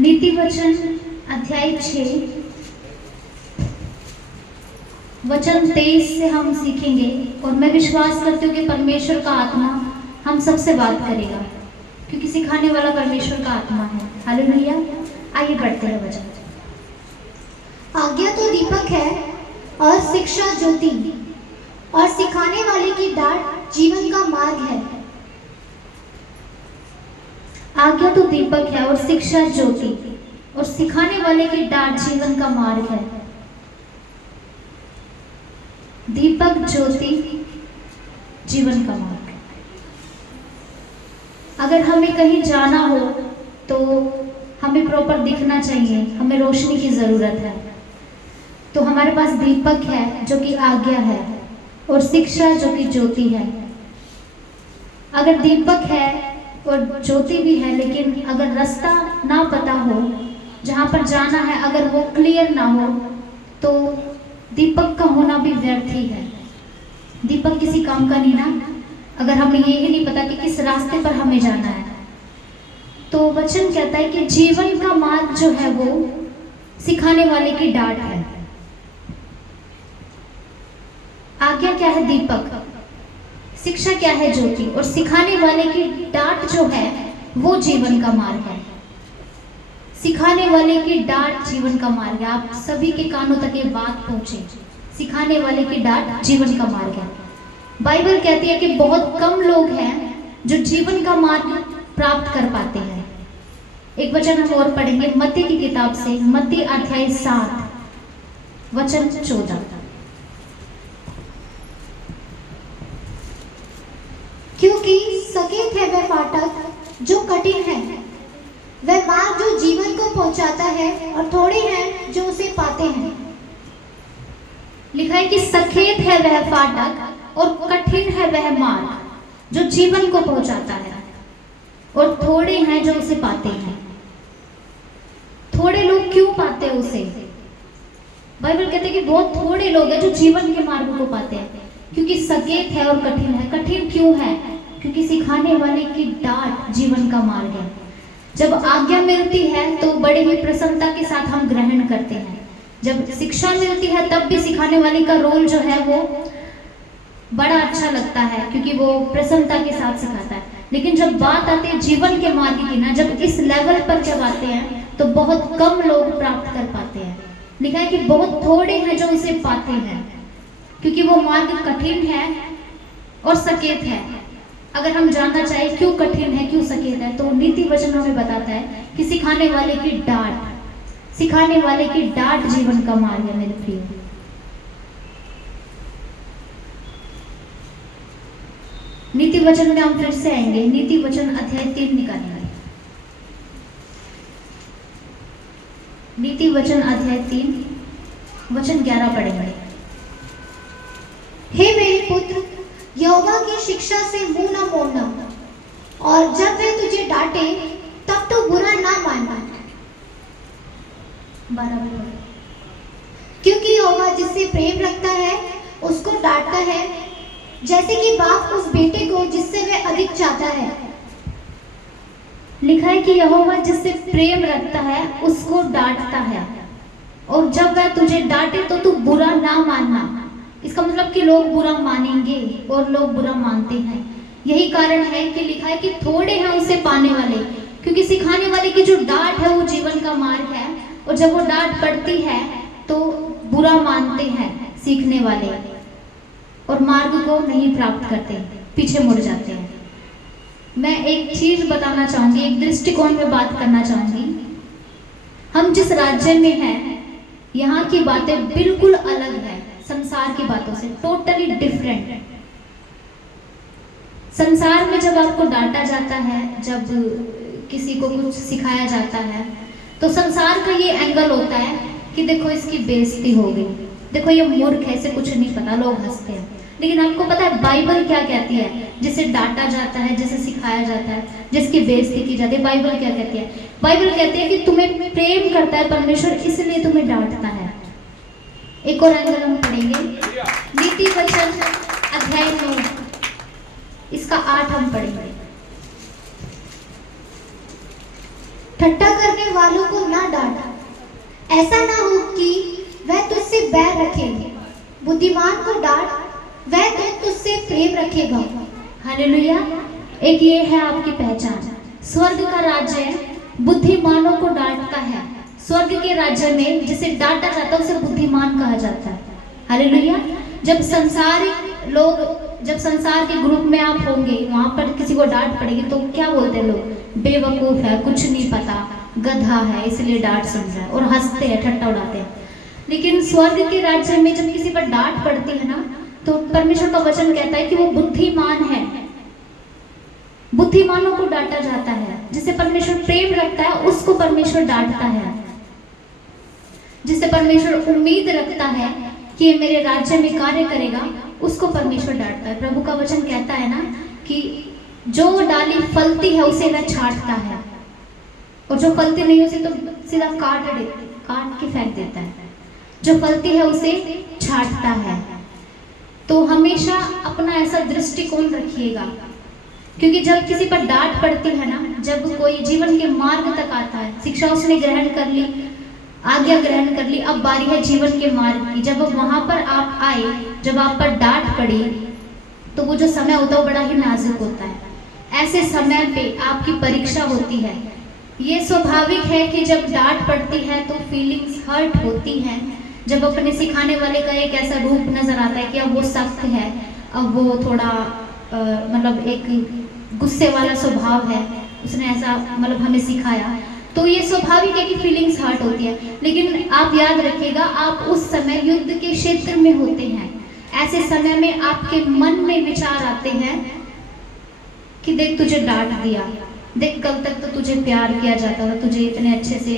नीति वचन अध्याय 6 वचन 23 से हम सीखेंगे और मैं विश्वास करती हूँ कि परमेश्वर का आत्मा हम सबसे बात करेगा, क्योंकि सिखाने वाला परमेश्वर का आत्मा है। हालेलुया। आइए पढ़ते हैं वचन। आज्ञा तो दीपक है और शिक्षा ज्योति, और सिखाने वाले की डांट जीवन का मार्ग है। आज्ञा तो दीपक है और शिक्षा ज्योति, और सिखाने वाले की डांट जीवन का मार्ग है। दीपक, ज्योति, जीवन का मार्ग। अगर हमें कहीं जाना हो तो हमें प्रॉपर दिखना चाहिए, हमें रोशनी की जरूरत है। तो हमारे पास दीपक है जो कि आज्ञा है, और शिक्षा जो कि ज्योति है। अगर दीपक है और ज्योति भी है, लेकिन अगर रास्ता ना पता हो, जहाँ पर जाना है अगर वो क्लियर ना हो, तो दीपक का होना भी व्यर्थ ही है। दीपक किसी काम का नहीं ना, अगर हमें ये ही नहीं पता कि किस रास्ते पर हमें जाना है। तो वचन कहता है कि जीवन का मार्ग जो है वो सिखाने वाले की डांट है। आज्ञा क्या है? दीपक। शिक्षा क्या है? ज्योति। और सिखाने वाले की डांट जो है वो जीवन का मार्ग है। सिखाने वाले की डांट जीवन का मार्ग है। आप सभी के कानों तक ये बात पहुंचे। सिखाने वाले की डांट जीवन का मार्ग है। बाइबल कहती है कि बहुत कम लोग हैं जो जीवन का मार्ग प्राप्त कर पाते हैं। एक वचन हम और पढ़ेंगे मत्ती की किताब से, मत्ती अध्याय 7 वचन 14। क्योंकि सकेत है वह फाटक जो कठिन है, वह मार्ग जो जीवन को पहुंचाता है, और थोड़े हैं जो उसे पाते हैं। लिखा है कि सकेत है वह फाटक और कठिन है वह मार्ग जो जीवन को पहुंचाता है, और थोड़े हैं जो उसे पाते हैं। थोड़े लोग क्यों पाते हैं उसे? बाइबल कहते हैं कि बहुत थोड़े लोग हैं जो जीवन के मार्ग को पाते हैं, क्योंकि सकेत है और कठिन है। कठिन क्यों है? क्योंकि सिखाने वाले की डांट जीवन का मार्ग है। जब आज्ञा मिलती है तो बड़े ही प्रसन्नता के साथ हम ग्रहण करते हैं। जब शिक्षा मिलती है तब भी सिखाने वाले का रोल जो है वो बड़ा अच्छा लगता है, क्योंकि वो प्रसन्नता के साथ सिखाता है। लेकिन जब बात आती है जीवन के मार्ग की ना, जब इस लेवल पर जब आते हैं तो बहुत कम लोग प्राप्त कर पाते हैं। लिखा है कि बहुत थोड़े हैं जो उसे पाते हैं, क्योंकि वो मार्ग कठिन है और सकेत है। अगर हम जानना चाहें क्यों कठिन है, क्यों सकेत है, तो नीति वचन हमें बताता है कि सिखाने वाले की डांट, सिखाने वाले की डांट जीवन का मार्ग है। मेरे प्रिय, नीति वचन में हम फिर से आएंगे। नीति वचन अध्याय 3 निकालेंगे। नीति वचन अध्याय 3 वचन 11 पढ़ेंगे। हे मेरे पुत्र, यहोवा की शिक्षा से मुंह न मोड़ना, और जब वे तुझे डांटे तब तो बुरा ना मानना। 12 पढ़ेंगे। क्योंकि यहोवा जिससे प्रेम रखता है उसको डांटता है, जैसे कि बाप उस बेटे को जिससे वह अधिक चाहता है। लिखा है कि यहोवा जिससे प्रेम रखता है उसको डांटता है, और जब वह तुझे डांटे तो तू बुरा ना मानना। इसका मतलब कि लोग बुरा मानेंगे और लोग बुरा मानते हैं। यही कारण है कि लिखा है कि थोड़े हैं उसे पाने वाले, क्योंकि सिखाने वाले की जो डांट है वो जीवन का मार्ग है, और जब वो डांट पड़ती है तो बुरा मानते हैं सीखने वाले, और मार्ग को नहीं प्राप्त करते, पीछे मुड़ जाते हैं। मैं एक चीज बताना चाहूंगी, एक दृष्टिकोण में बात करना चाहूंगी। हम जिस राज्य में हैं, यहाँ की बातें बिल्कुल अलग है संसार की बातों से, टोटली डिफरेंट। संसार में जब आपको डांटा जाता है, जब किसी को कुछ सिखाया जाता है, तो संसार का ये एंगल होता है कि देखो इसकी बेइज्जती हो गई, देखो ये मूर्ख है, इसे कुछ नहीं पता, लोग हंसते हैं। लेकिन आपको पता है बाइबल क्या कहती है? जिसे डांटा जाता है, जिसे सिखाया जाता है, जिसकी बेइज्जती की जाती है, बाइबल क्या कहती है? बाइबल कहती है कि तुम्हें प्रेम करता है परमेश्वर, इसलिए तुम्हें डांटता है। एक और एंगल हम पढ़ेंगे, नीति वचन अध्याय 9 इसका 8 हम पढ़ेंगे। ठट्टा करने वालों को ना डांट, ऐसा ना हो कि वह तुझसे बैर रखे। बुद्धिमान को डांट, वह तो तुझसे प्रेम रखेगा। हालेलुया। एक ये है आपकी पहचान। स्वर्ग का राज्य बुद्धिमानों को डांटता है। स्वर्ग के राज्य में जिसे डांटा जाता है उसे बुद्धिमान कहा जाता है। हालेलुया। जब संसार के ग्रुप में आप होंगे, वहां पर किसी को डांट पड़ेगी तो क्या बोलते हैं लोग? बेवकूफ है, कुछ नहीं पता, गधा है, इसलिए डांट सुन रहा है, और हंसते हैं, ठट्टा उड़ाते हैं। लेकिन स्वर्ग के राज्य में जब किसी पर डांट पड़ती है ना, तो परमेश्वर का वचन कहता है कि वो बुद्धिमान है। बुद्धिमानों को डांटा जाता है। जिसे परमेश्वर प्रेम रखता है उसको परमेश्वर डांटता है। जिसे परमेश्वर उम्मीद रखता है कि ये मेरे राज्य में कार्य करेगा, उसको परमेश्वर डांटता है। प्रभु का वचन कहता है ना कि जो डाली फलती है उसे वह छांटता है, और जो फलती नहीं उसे तो सीधा काट के फेंक देता है। जो फलती है उसे छांटता है। तो हमेशा अपना ऐसा दृष्टिकोण रखिएगा, क्योंकि जब किसी पर डांट पड़ती है ना, जब कोई जीवन के मार्ग तक आता है, शिक्षा उसने ग्रहण कर ली, आज्ञा ग्रहण कर ली, अब बारी है जीवन के मार्ग की। जब वहां पर आप आए, जब आप पर डांट पड़ी, तो वो जो समय होता है वो बड़ा ही नाजुक होता है। ऐसे समय पे आपकी परीक्षा होती है। ये स्वाभाविक है कि जब डांट पड़ती है तो फीलिंग्स हर्ट होती हैं। जब अपने सिखाने वाले का एक ऐसा रूप नजर आता है कि अब वो सख्त है, अब वो थोड़ा मतलब एक गुस्से वाला स्वभाव है, उसने ऐसा मतलब हमें सिखाया, तो ये स्वाभाविक है कि फीलिंग्स हर्ट होती है। लेकिन आप याद रखिएगा, आप उस समय युद्ध के क्षेत्र में होते हैं। ऐसे समय में आपके मन में विचार आते हैं कि देख तुझे डांट दिया, देख कल तक तो तुझे प्यार किया जाता था, तुझे इतने अच्छे से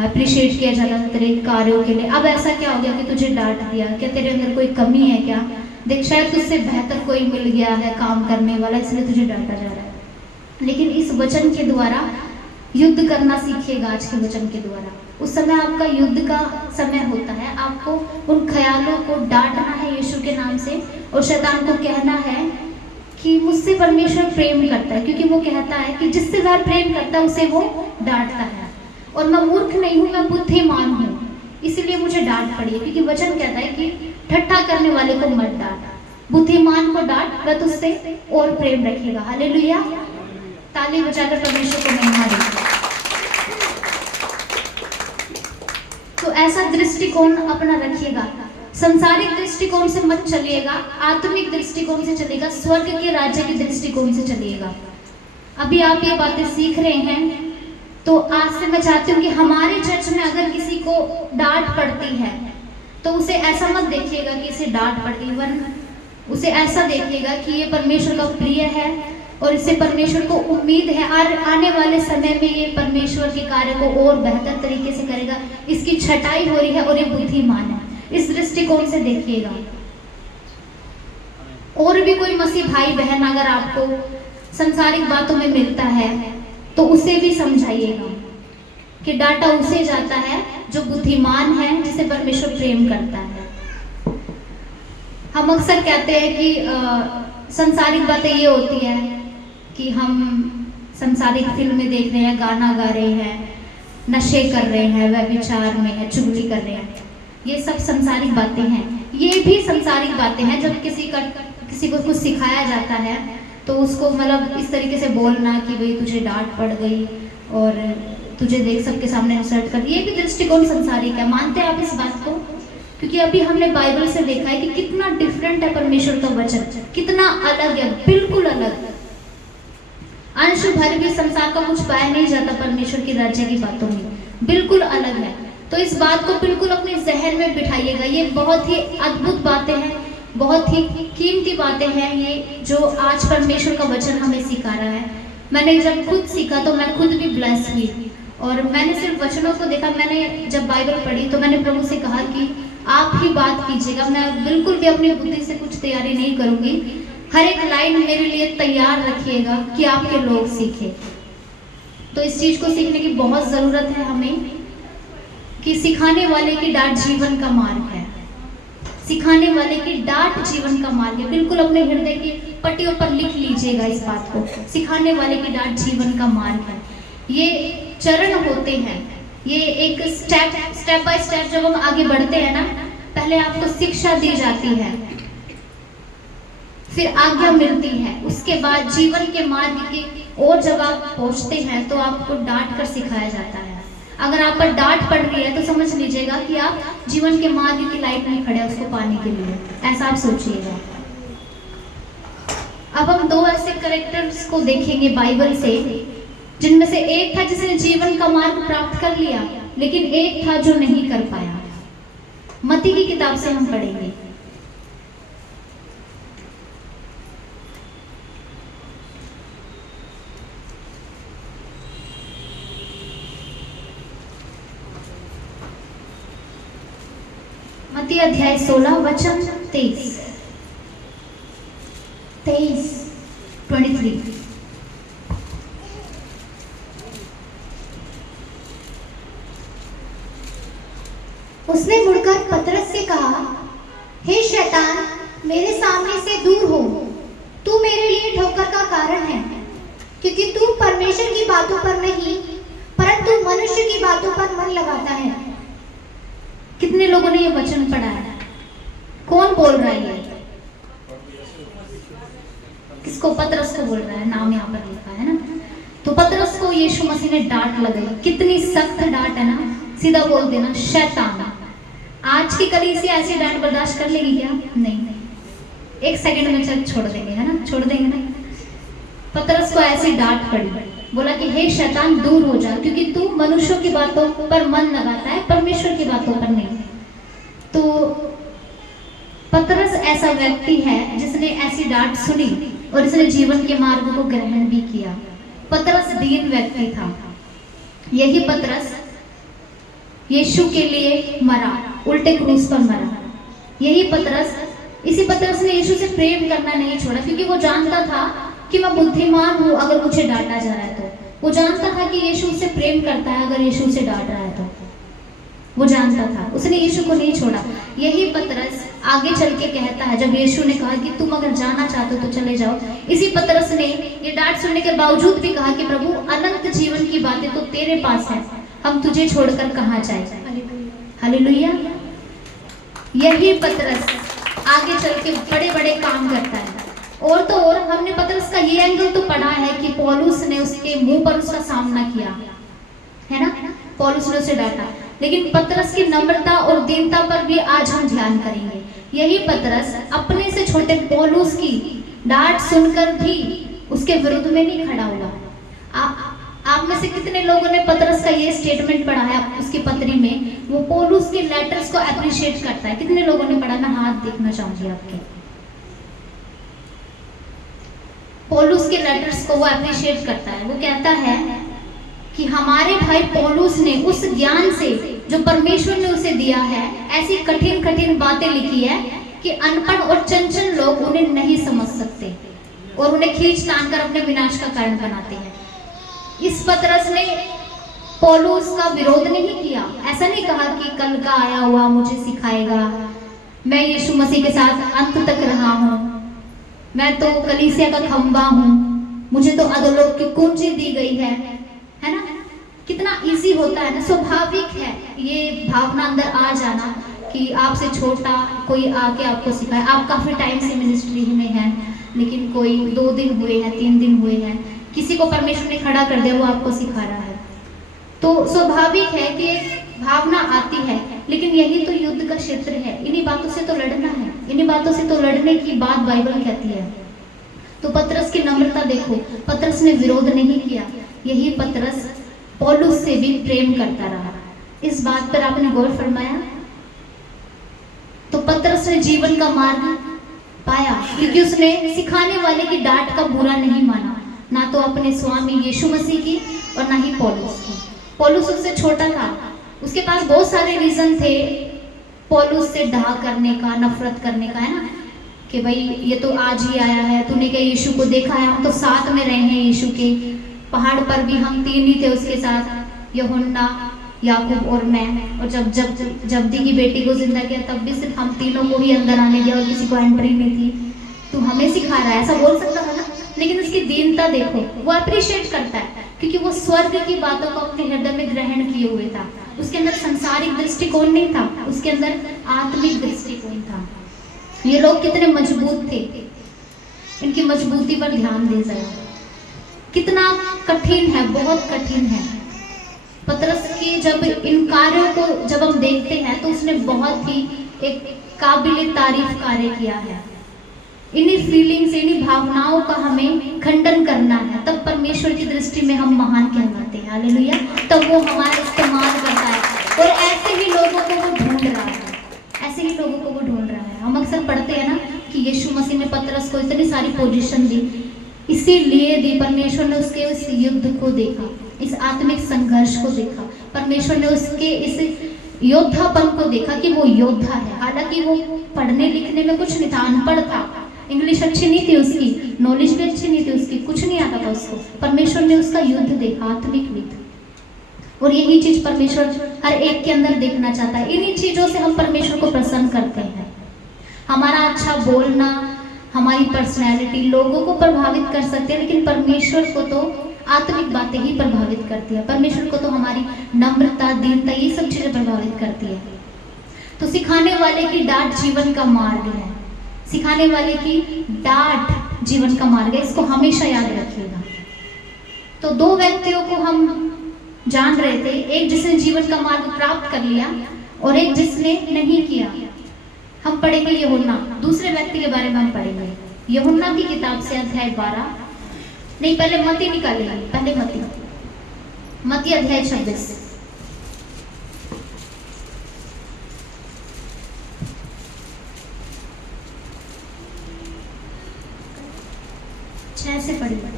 अप्रिशिएट किया जाता था तेरे कार्यों के लिए, अब ऐसा क्या हो गया कि तुझे डांट दिया? क्या तेरे अंदर कोई कमी है क्या? देख शायद तुझसे बेहतर कोई मिल गया है काम करने वाला, इसलिए तुझे डांटा जा रहा है। लेकिन इस वचन के द्वारा युद्ध करना सीखिएगा। आज के वचन के द्वारा उस समय आपका युद्ध का समय होता है। आपको उन ख्यालों को डांटना है यीशु के नाम से, और शैतान को कहना है कि मुझसे परमेश्वर प्रेम करता है, क्योंकि वो कहता है कि जिससे वह प्रेम करता है उसे वो डांटता है, और मैं मूर्ख नहीं हूँ, मैं बुद्धिमान हूँ, इसलिए मुझे डांट पड़ी है। क्योंकि वचन कहता है कि ठट्ठा करने वाले को मत डांट, बुद्धिमान को डांट, वह तुझसे और प्रेम रखेगा। हालेलुया। ताली बजाकर परमेश्वर को महिमा दें। तो ऐसा दृष्टिकोण अपना रखिएगा। संसारिक दृष्टिकोण से मत चलिएगा, आत्मिक दृष्टिकोण से चलिएगा, स्वर्ग के राज्य के दृष्टिकोण से चलिएगा। अभी आप ये बातें सीख रहे हैं, तो आज से मैं चाहती हूँ कि हमारे चर्च में अगर किसी को डांट पड़ती है तो उसे ऐसा मत देखिएगा कि इसे डांट पड़ गई, वरना उसे ऐसा देखिएगा कि ये परमेश्वर का प्रिय है और इससे परमेश्वर को उम्मीद है आने वाले समय में ये परमेश्वर के कार्य को और बेहतर तरीके से करेगा, इसकी छटाई हो रही है और ये बुद्धिमान है। इस दृष्टिकोण से देखिएगा। और भी कोई मसीह भाई बहन अगर आपको संसारिक बातों में मिलता है तो उसे भी समझाइएगा कि डांटा उसे जाता है जो बुद्धिमान है, जिसे परमेश्वर प्रेम करता है। हम अक्सर कहते हैं कि संसारिक बातें ये होती है कि हम संसारिक फिल्में देख रहे हैं, गाना गा रहे हैं, नशे कर रहे हैं, व्यभिचार में है, चुगली कर रहे हैं, ये सब संसारिक बातें हैं। ये भी संसारिक बातें हैं। जब किसी को कुछ सिखाया जाता है तो उसको मतलब इस तरीके से बोलना कि भाई तुझे डांट पड़ गई और तुझे देख सबके सामने इंसल्ट कर, ये भी दृष्टिकोण संसारिक है। मानते हैं आप इस बात को? क्योंकि अभी हमने बाइबल से देखा है कि कितना डिफरेंट है परमेश्वर का वचन, कितना अलग है, बिल्कुल अलग। अंश भर भी संसार का कुछ पाया नहीं जाता परमेश्वर के राज्य की बातों में, बिल्कुल अलग है। तो इस बात को बिल्कुल अपने जहन में बिठाइएगा। ये बहुत ही अद्भुत बातें हैं, बहुत ही कीमती बातें हैं ये जो आज परमेश्वर का वचन हमें सिखा रहा है। मैंने जब खुद सीखा तो मैं खुद भी ब्लेस हुई, और मैंने सिर्फ वचनों को देखा। मैंने जब बाइबल पढ़ी तो मैंने प्रभु से कहा कि आप ही बात कीजिएगा, मैं बिल्कुल भी अपनी बुद्धि से कुछ तैयारी नहीं करूंगी। हर एक लाइन मेरे लिए तैयार रखिएगा कि आपके लोग सीखें। तो इस चीज को सीखने की बहुत जरूरत है हमें कि सिखाने वाले की डांट जीवन का मार्ग है। सिखाने वाले की डांट जीवन का मार्ग है। बिल्कुल अपने हृदय की पट्टियों पर लिख लीजिएगा इस बात को। सिखाने वाले की डांट जीवन का मार्ग है। ये चरण होते हैं। ये एक स्टेप बाय स्टेप जब हम आगे बढ़ते हैं ना, पहले आपको शिक्षा दी जाती है, फिर आज्ञा मिलती है, उसके बाद जीवन के मार्ग के और जब आप पहुंचते हैं तो आपको डांट कर सिखाया जाता है। अगर आप पर डांट पड़ रही है तो समझ लीजिएगा कि आप जीवन के मार्ग की लाइफ में खड़े हैं उसको पाने के लिए, ऐसा आप सोचिएगा। अब हम दो ऐसे कैरेक्टर्स को देखेंगे बाइबल से, जिनमें से एक था जिसने जीवन का मार्ग प्राप्त कर लिया, लेकिन एक था जो नहीं कर पाया। मत्ती की किताब से हम पढ़ेंगे। मत्ती अध्याय 16 वचन 23। 23 उसने मुड़कर पतरस से कहा, हे शैतान, मेरे सामने से दूर हो, तू मेरे लिए ठोकर का कारण है, क्योंकि तू परमेश्वर की बातों पर नहीं परंतु मनुष्य की बातों पर मन लगाता है। कितने लोगों ने ये वचन पढ़ा है? कौन बोल रहा है ये? किसको? पतरस को बोल रहा है, नाम यहाँ पर लिखा है ना। तो पतरस को यीशु मसीह ने डांट लगाई, कितनी सख्त डांट है ना, सीधा बोल देना शैतान। आज की कलीसिया ऐसी डांट बर्दाश्त कर लेगी क्या? नहीं, एक सेकंड में चल छोड़ देंगे, है ना, छोड़ देंगे ना। पतरस को ऐसी डांट पड़ी, बोला कि हे शैतान दूर हो जा, क्योंकि तू मनुष्यों की बातों पर मन लगाता है, परमेश्वर की बातों पर नहीं। तो पतरस ऐसा व्यक्ति है जिसने ऐसी डांट सुनी और इसने जीवन के मार्ग को ग्रहण भी किया। पतरस दीन व्यक्ति था। यही पतरस यीशु के लिए मरा, उल्टे क्रूस पर मरा। यही पतरस, इसी पतरस ने यीशु से प्रेम करना नहीं छोड़ा, क्योंकि वो जानता था कि मैं बुद्धिमान हूँ अगर मुझे डांटा जा रहा है तो। वो जानता था कि यीशु उससे प्रेम करता है अगर यीशु उसे डांट रहा है तो। वो जानता था, उसने यीशु को नहीं छोड़ा। यही पतरस आगे चल के कहता है, जब यीशु ने कहा कि तुम अगर जाना चाहते हो तो चले जाओ, इसी पतरस ने ये डांट सुनने के बावजूद भी कहा कि प्रभु अनंत जीवन की बातें तो तेरे पास है, हम तुझे छोड़कर कहाँ जाए। हालेलुया। यही पतरस आगे चल के बड़े बड़े काम करता है। और तो और हमने पतरस का ये एंगल तो पढ़ा है कि पौलुस ने उसके मुंह पर उसका सामना किया, है ना, पौलुस ने उसे डांटा, लेकिन पतरस की नम्रता और दीनता पर भी आज हम ध्यान करेंगे। यही पतरस अपने से छोटे पौलुस की डांट सुनकर भी उसके विरुद्ध में नहीं खड़ा हुआ। आप में से कितने लोगों ने पतरस का ये स्टेटमेंट पढ़ा है उसकी पत्री में? वो पौलुस के लेटर्स को अप्रिशिएट करता है। कितने लोगों ने पढ़ा? मैं हाथ देखना चाहूंगी आपके। पौलुस के लेटर्स को वो अप्रिशिएट करता है। वो कहता है कि हमारे भाई पौलुस ने उस ज्ञान से जो परमेश्वर ने उसे दिया है, ऐसी कठिन कठिन बातें लिखी है कि अनपढ़ और चंचल लोग उन्हें नहीं समझ सकते और उन्हें खींच तान कर अपने विनाश का कारण बनाते हैं। इस पतरस ने पौलुस का विरोध नहीं किया। ऐसा नहीं कहा कि कल का आया हुआ मुझे सिखाएगा, मैं यीशु मसीह के साथ अंत तक रहा हूँ, मैं तो कलीसिया का खंबा हूँ, मुझे तो अधोलोक की कुंजी दी गई है ना। कितना इजी होता है ना, स्वाभाविक है ये भावना अंदर आ जाना कि आपसे छोटा कोई आके आपको सिखाए। आप काफी टाइम से मिनिस्ट्री में हैं, लेकिन कोई 2 दिन हुए हैं, 3 दिन हुए हैं, किसी को परमेश्वर ने खड़ा कर दिया, वो आपको सिखा रहा है, तो स्वाभाविक है कि भावना आती है। लेकिन यही तो युद्ध का क्षेत्र है, इन्हीं बातों से तो लड़ना है, इन्हीं बातों से तो लड़ने की बात बाइबल कहती है। तो पतरस की नम्रता देखो, पतरस ने विरोध नहीं किया। यही पतरस पौलुस से भी प्रेम करता रहा। इस बात पर आपने गौर फरमाया? तो पतरस ने जीवन का मार्ग पाया क्योंकि उसने सिखाने वाले की डांट का बुरा नहीं माना, ना तो अपने स्वामी यीशु मसीह की और ना ही पौलुस की। पौलुस उससे छोटा था, उसके पास बहुत सारे रीजन थे पौलुस से डाह करने का, नफरत करने का, है ना, कि भाई ये तो आज ही आया है, तूने क्या यीशु को देखा है? हम तो साथ में रहे हैं यीशु के, पहाड़ पर भी हम 3 ही थे उसके साथ, यूहन्ना, याकूब और मैं, और जब जब्दी की बेटी को जिंदा किया तब भी सिर्फ हम तीनों को ही अंदर आने दिया और किसी को एंट्री नहीं थी। तू हमें सिखा रहा है, ऐसा बोल सकता था ना। लेकिन उसकी दीनता देखो, वो अप्रिशिएट करता है क्योंकि वो स्वर्ग की बातों को अपने हृदय में ग्रहण किए हुए था। उसके अंदर सांसारिक दृष्टिकोण नहीं था, उसके अंदर आत्मिक दृष्टिकोण था। ये लोग कितने मजबूत थे, इनकी मजबूती पर ध्यान दे जरा। कितना कठिन है, बहुत कठिन है। पतरस के जब इन कार्यों को जब हम देखते हैं तो उसने बहुत ही एक काबिल तारीफ कार्य किया है। इन्हीं फीलिंग्स, इन्हीं भावनाओं का हमें खंडन करना है, तब परमेश्वर की दृष्टि में हम महान कहलाते हैं। हालेलुया। तब वो हमारा इस्तेमाल करता है, और ऐसे ही लोगों को वो ढूंढ रहा है, ऐसे ही लोगों को वो ढूंढ रहा है। हम अक्सर पढ़ते हैं ना कि यीशु मसीह ने पतरस को इतनी सारी पोजीशन दी, इसीलिए दी, परमेश्वर ने उसके उस युद्ध को देखा, इस आत्मिक संघर्ष को देखा, परमेश्वर ने उसके इस योद्धापन को देखा कि वो योद्धा है। हालांकि वो पढ़ने लिखने में कुछ नहीं था, अनपढ़ था, इंग्लिश अच्छी नहीं थी उसकी, नॉलेज भी अच्छी नहीं थी उसकी, कुछ नहीं आता था उसको। परमेश्वर ने उसका युद्ध देखा, आत्मिक युद्ध। और यही चीज परमेश्वर हर एक के अंदर देखना चाहता है। इन्हीं चीजों से हम परमेश्वर को प्रसन्न करते हैं। हमारा अच्छा बोलना, हमारी पर्सनैलिटी लोगों को प्रभावित कर सकते हैं, लेकिन परमेश्वर को तो आत्मिक बातें ही प्रभावित करती है। परमेश्वर को तो हमारी नम्रता, दीनता, ये सब चीजें प्रभावित करती है। तो सिखाने वाले की डांट जीवन का मार्ग है, सिखाने वाले की डांट जीवन का मार्ग है, इसको हमेशा याद रखिएगा। तो दो व्यक्तियों को हम जान रहे थे, एक जिसने जीवन का मार्ग प्राप्त कर लिया और एक जिसने नहीं किया। हम पढ़ेंगे यूहन्ना, दूसरे व्यक्ति के बारे में हम पढ़ेंगे यूहन्ना की किताब से अध्याय 12, नहीं पहले मत्ती निकालेंगे, पहले मत्ती अध्याय 26। छह से पढ़िए,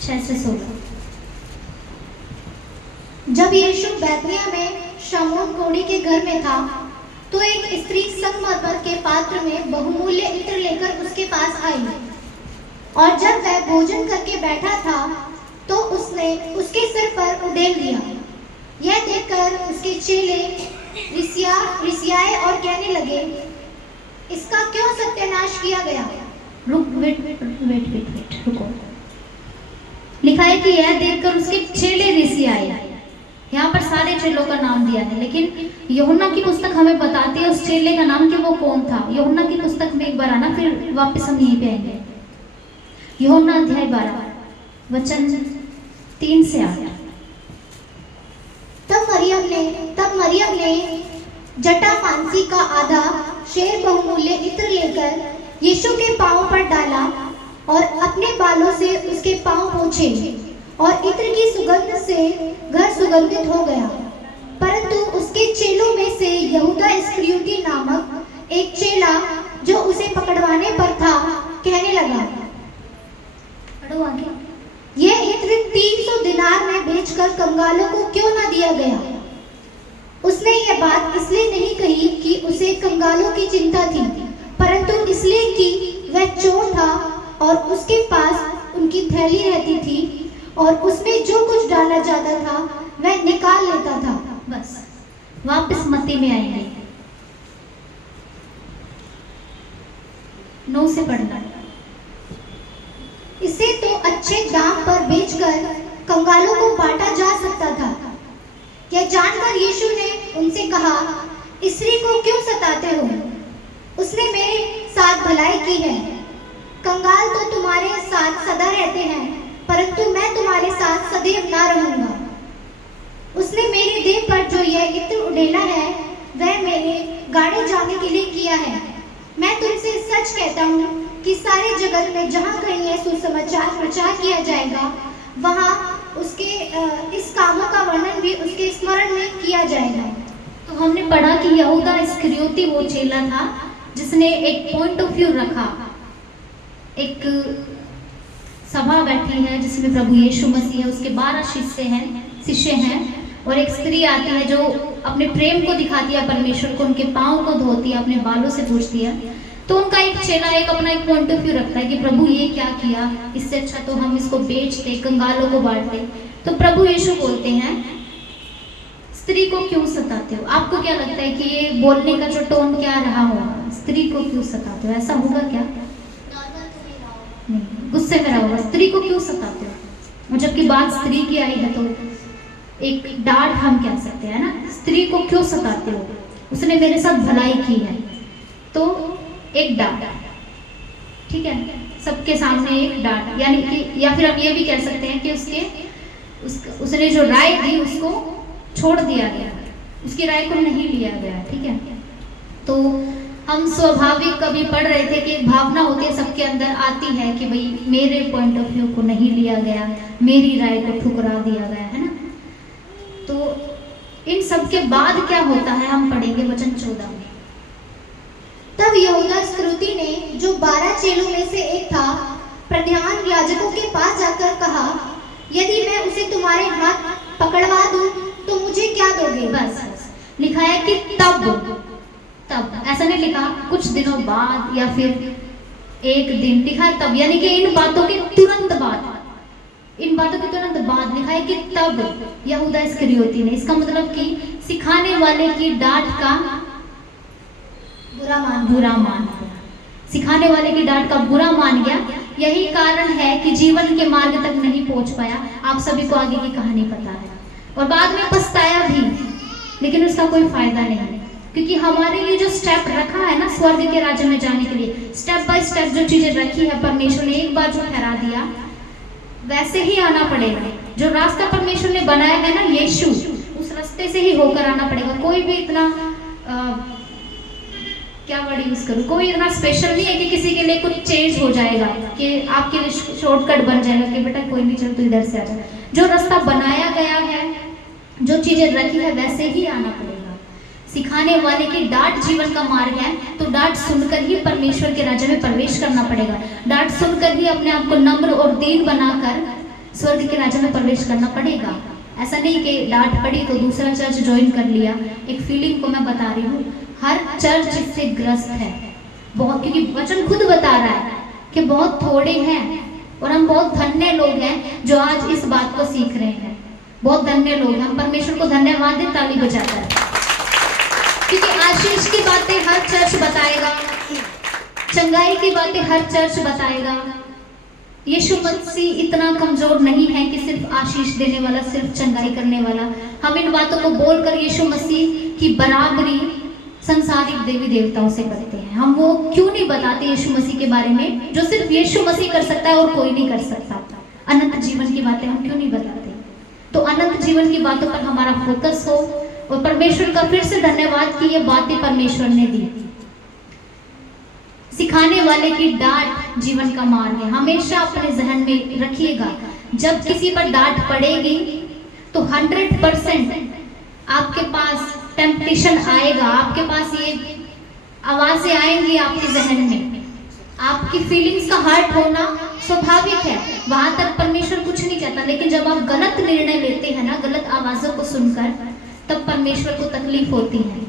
6 से 16। जब यीशु बैतनिय्याह में शमौन कोढ़ी के घर में था, तो एक स्त्री संगमरमर के पात्र में बहुमूल्य इत्र लेकर उसके पास आई, और जब वह भोजन करके बैठा था तो उसने उसके सिर पर उडेल दिया। यह देखकर उसके चेले रिसियाए और कहने लगे, इसका क्यों सत्यानाश किया गया? वेट रुको। लिखा है कि यह देखकर उसके चेले रिसियाए। यहाँ पर सारे चेलों का नाम दिया है, लेकिन यूहन्ना की पुस्तक हमें बताती है उस चेले का नाम कि वो कौन था। यूहन्ना की पुस्तक में एक बार आना, फिर वापस हम यहीं पे आएंगे। यूहन्ना अध्याय 12 वचन 3 से 8। तब मरियम ने जटामांसी का आधा शेर बहुमूल्य इत्र लेकर यीशु के पांव पर डाला और अपने बालों से उसके पांव पोंछे, और इत्र की सुगंध से घर सुगंधित हो गया। परंतु उसके चेलों में से यहूदा इस्करियोती नामक एक चेला, जो उसे पकड़वाने पर था, कहने लगा, यह इत्र 300 दिनार में बेचकर कंगालों को क्यों न दिया गया? उसने यह बात इसलिए नहीं कही कि उसे कंगालों की चिंता थी, परंतु इसलिए कि वह चोर था और उसके पास उनकी थैली रहती थी, और उसमें जो कुछ डाला जाता था वह निकाल लेता था। बस वापस मत्ती में आएंगे, 9 से पढ़ना। इसे तो अच्छे दाम पर बेचकर कंगालों को बांटा जा सकता था। यह जानकर यीशु ने उनसे कहा, स्त्री को क्यों सताते हो? उसने मेरे साथ भलाई की है। कंगाल तो तुम्हारे साथ सदा रहते हैं, परंतु मैं तुम्हारे साथ सदैव ना रहूंगा। उसने मेरे देह पर जो यह इत्र उड़ेला है, वह मेरे गाड़े जाने के लिए किया है। मैं तुमसे सच कहता हूँ कि सारे जगत में जहाँ कहीं यह सुसमाचार प्रचार किया जाएगा, वहाँ उसके इस कामों का वर्णन भी उसके स्मरण में किया जाएगा। तो हमने पढ़ा कि यहूदा इस्करियोती वो चेला था जिसने एक पॉइंट ऑफ व्यू रखा। एक सभा बैठी है जिसमें प्रभु यीशु मसीह है, उसके 12 शिष्य हैं, और एक स्त्री आती है जो अपने प्रेम को दिखाती है परमेश्वर को, उनके पाँव को धोती है, अपने बालों से पूछती है। तो उनका एक चेला अपना एक पॉइंट ऑफ व्यू रखता है कि प्रभु ये क्या किया, इससे अच्छा तो हम इसको बेचते, कंगालों को बांटते। तो प्रभु यीशु बोलते हैं, स्त्री को क्यों सताते हो? आपको क्या लगता है कि ये बोलने का जो टोन क्या रहा होगा? स्त्री को क्यों सताते हो, ऐसा होगा क्या? नहीं, गुस्से में रहा होगा। स्त्री को क्यों सताते हो? और जबकि बात स्त्री की आई है तो एक डांट हम कह सकते हैं ना, स्त्री को क्यों सताते हो, उसने मेरे साथ भलाई की है, तो एक डांट, ठीक है, सबके सामने एक डांट, यानी कि या फिर हम ये भी कह सकते हैं कि उसने जो राय दी उसको छोड़ दिया गया, उसकी राय को नहीं लिया गया, ठीक है। तो हम स्वाभाविक कभी पढ़ रहे थे कि एक भावना होती है सबके अंदर आती है कि भाई मेरे पॉइंट ऑफ व्यू को नहीं लिया गया, मेरी राय को ठुकरा दिया गया, है ना। तो इन सब के बाद क्या होता है हम पढ़ेंगे वचन 14 में। तब यहूदा इस्करियोती ने, जो 12 चेलों में से एक था, प्रधान याजकों के पास जाकर कहा, यदि मैं उसे तुम्हारे हाथ पकड़वा दूं तो मुझे क्या दोगे? बस लिखा है कि तब, ऐसा नहीं लिखा कुछ दिनों बाद या फिर एक दिन, लिखा है तब, यानी कि इन बातों के तुरंत बाद, इन बातों के तुरंत बाद लिखा है कि तब यहूदा इस्करियोती ने, इसका मतलब कि सिखाने वाले की डांट का बुरा मान गया, सिखाने वाले की डांट का बुरा मान गया। यही कारण है कि जीवन के मार्ग तक नहीं पहुंच पाया। आप सभी को आगे की कहानी पता है, और बाद में पछताया भी, लेकिन उसका कोई फायदा नहीं, क्योंकि हमारे लिए जो स्टेप रखा है ना स्वर्ग के राज्य में जाने के लिए, स्टेप बाय स्टेप जो चीजें रखी है परमेश्वर ने, एक बार जो ठहरा दिया वैसे ही आना पड़ेगा। जो रास्ता परमेश्वर ने बनाया है ना यीशु, उस रास्ते से ही होकर आना पड़ेगा। कोई भी इतना क्या वर्ड यूज करूं, कोई इतना स्पेशल नहीं है कि किसी के लिए कुछ चेंज हो जाएगा, कि आपके लिए शॉर्टकट बन जाएगा कि बेटा कोई नहीं, चल तो इधर से आ जा। जो रास्ता बनाया गया है, जो चीजें रखी है वैसे ही आना पड़ेगा। सिखाने वाले की डांट जीवन का मार्ग है, तो डांट सुनकर ही परमेश्वर के राज्य में प्रवेश करना पड़ेगा। डांट सुनकर ही अपने आप को नम्र और दीन बनाकर स्वर्ग के राज्य में प्रवेश करना पड़ेगा। ऐसा नहीं कि डांट पड़ी तो दूसरा चर्च ज्वाइन कर लिया। एक फीलिंग को मैं बता रही हूँ, हर चर्च इससे ग्रस्त है बहुत, क्योंकि वचन खुद बता रहा है कि बहुत थोड़े हैं, और हम बहुत धन्य लोग हैं जो आज इस बात को सीख रहे हैं। बहुत धन्य लोग हैं, हम परमेश्वर को धन्यवाद दें, ताली बजाकर, क्योंकि आशीष की बातें हर चर्च बताएगा, चंगाई की बातें हर चर्च बताएगा। यीशु मसीह इतना कमजोर नहीं है कि सिर्फ आशीष देने वाला, सिर्फ चंगाई करने वाला। हम इन बातों को बोलकर यीशु मसीह की बराबरी संसारिक देवी देवताओं से करते हैं। हम वो क्यों नहीं बताते यीशु मसीह के बारे में, जो सिर्फ यीशु मसीह कर सकता है और कोई नहीं कर सकता। अनंत जीवन की बातें हम क्यों नहीं बताते? तो अनंत जीवन की बातों पर हमारा फोकस हो, और परमेश्वर का फिर से धन्यवाद कि ये बातें परमेश्वर ने दी। सिखाने वाले की डांट जीवन का मार्ग है, हमेशा अपने जहन में रखिएगा। जब किसी पर डांट पड़ेगी तो 100% आपके पास टेम्पटेशन आएगा, आपके पास ये आवाजें आएंगी आपके जहन में, आपकी फीलिंग्स का हर्ट होना स्वाभाविक है, वहां तक परमेश्वर कुछ नहीं कहता। लेकिन जब आप गलत निर्णय लेते हैं ना, गलत आवाजों को सुनकर, तब परमेश्वर को तकलीफ होती है।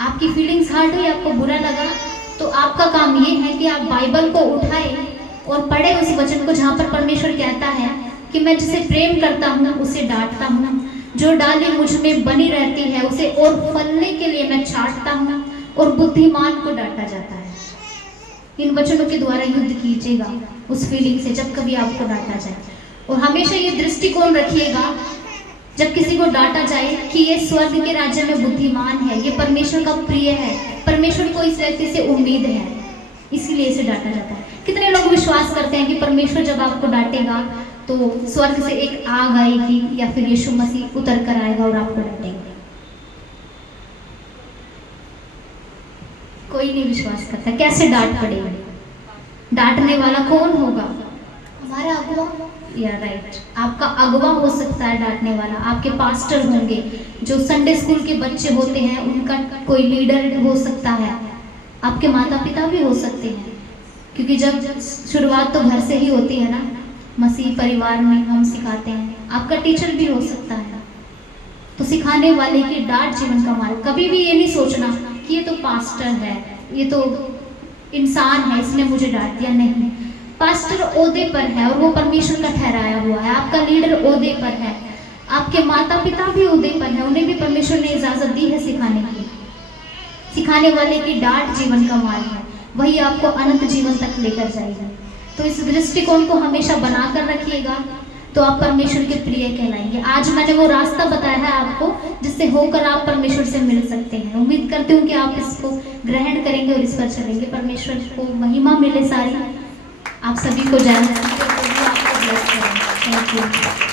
आपकी फीलिंग्स हर्ट हुई, आपको बुरा लगा, तो आपका काम ये है कि आप बाइबल को उठाए और पढ़े उस वचन को, जहाँ पर परमेश्वर कहता है कि मैं जिसे प्रेम करता हूँ उसे डांटता हूँ, जो डाली मुझ में बनी रहती है उसे और फलने के लिए मैं छांटता हूँ, और बुद्धिमान को डांटा जाता है। इन वचनों के द्वारा युद्ध कीजिएगा उस फीलिंग से जब कभी आपको डांटा जाए, और हमेशा ये दृष्टिकोण रखिएगा जब किसी को डांटा जाए कि ये स्वर्ग के राज्य में बुद्धिमान है, ये परमेश्वर का प्रिय है, परमेश्वर को इस व्यक्ति से उम्मीद है, इसीलिए इसे डांटा जाता है। कितने लोग विश्वास करते हैं कि परमेश्वर जब आपको डांटेगा तो स्वर्ग से एक आग आएगी या फिर यीशु मसीह उतर कर आएगा और आपको डांटेगा? कोई नहीं विश्वास करता। कैसे डांट पड़ेगी? डांटने वाला कौन होगा? हमारा अगुआ। या राइट, आपका अगवा हो सकता है डांटने वाला, आपके पास्टर होंगे, जो संडे स्कूल के बच्चे होते हैं उनका कोई लीडर हो सकता है, आपके माता पिता भी हो सकते हैं, क्योंकि जब शुरुआत तो घर से ही होती है ना, मसीह परिवार में हम सिखाते हैं। आपका टीचर भी हो सकता है। तो सिखाने वाले की डांट जीवन का मार्ग। कभी भी ये नहीं सोचना कि ये तो पास्टर है, ये तो इंसान है, इसने मुझे डांट दिया। नहीं, पास्टर ओहदे पर है और वो परमेश्वर का ठहराया हुआ है। आपका लीडर ओहदे पर है, आपके माता पिता भी ओहदे पर है, उन्हें भी परमेश्वर ने इजाजत दी है सिखाने की। सिखाने वाले की डांट जीवन का मार्ग है, वही आपको अनंत जीवन तक लेकर जाएगी। तो इस दृष्टिकोण को हमेशा बनाकर रखिएगा। तो आप परमेश्वर के प्रिय कहलाएंगे। आज मैंने वो रास्ता बताया है आपको जिससे होकर आप परमेश्वर से मिल सकते हैं। उम्मीद करती हूँ कि आप इसको ग्रहण करेंगे और इस पर चलेंगे। परमेश्वर को महिमा मिले सारी। आप सभी को जय मसीह। प्रभु आपको ब्लेस करें। Thank you.